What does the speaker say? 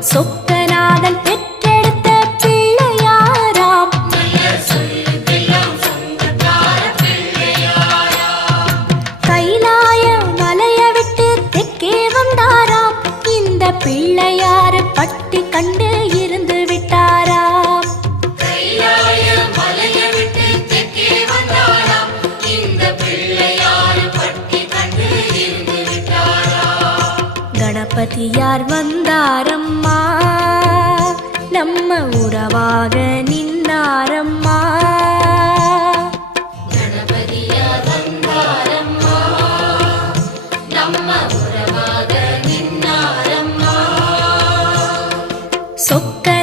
சொக்கநாதன் பெற்றெடுத்த பிள்ளையாராம். கைலாய மலைய விட்டு தெற்கே வந்தாராம். இந்த பிள்ளையாரு பட்டி கண்டு இருந்து விட்டாராம். கணபதியார் வந்தாரம்மா, நம்ம உறவாக நின்னாரம்மா. கணபதியார் வந்தாரம்மா, நம்ம உறவாக நின்னாரம்மா. சொக்க